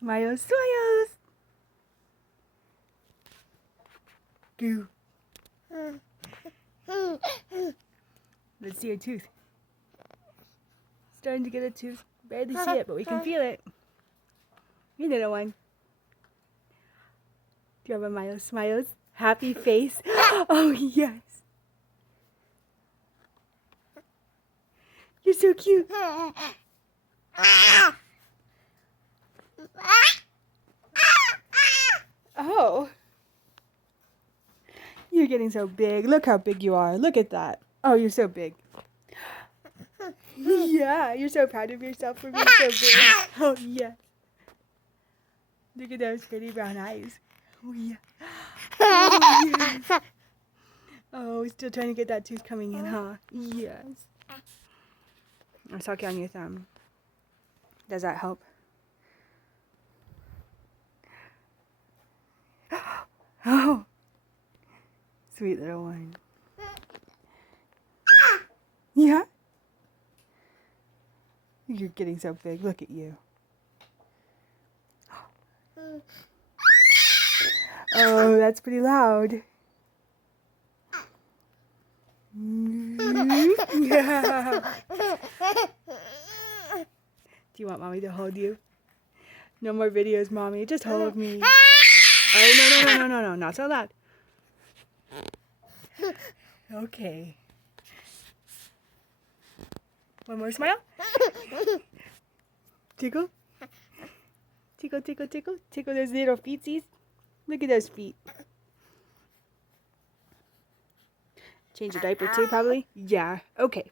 Smiles, smiles. Goo. Let's see your tooth. Starting to get a tooth. Barely see it, but we can feel it. You little one. Do you have a Miles smiles? Happy face. Oh, yes. You're so cute. Oh. You're getting so big. Look how big you are. Look at that. Oh, you're so big. Yeah, you're so proud of yourself for being so big. Oh, yes. Look at those pretty brown eyes. Oh, yeah. Oh, yes. Oh, still trying to get that tooth coming in, huh? Yes. I'll suck you on your thumb. Does that help? Oh. Sweet little one. Yeah? You're getting so big. Look at you. Oh, that's pretty loud. Yeah. Do you want Mommy to hold you? No more videos, Mommy. Just hold me. Oh, no. Not so loud. Okay. One more smile. Tickle. Tickle, tickle, tickle. Tickle those little feetsies. Look at those feet. Change your diaper too, probably? Yeah. Okay.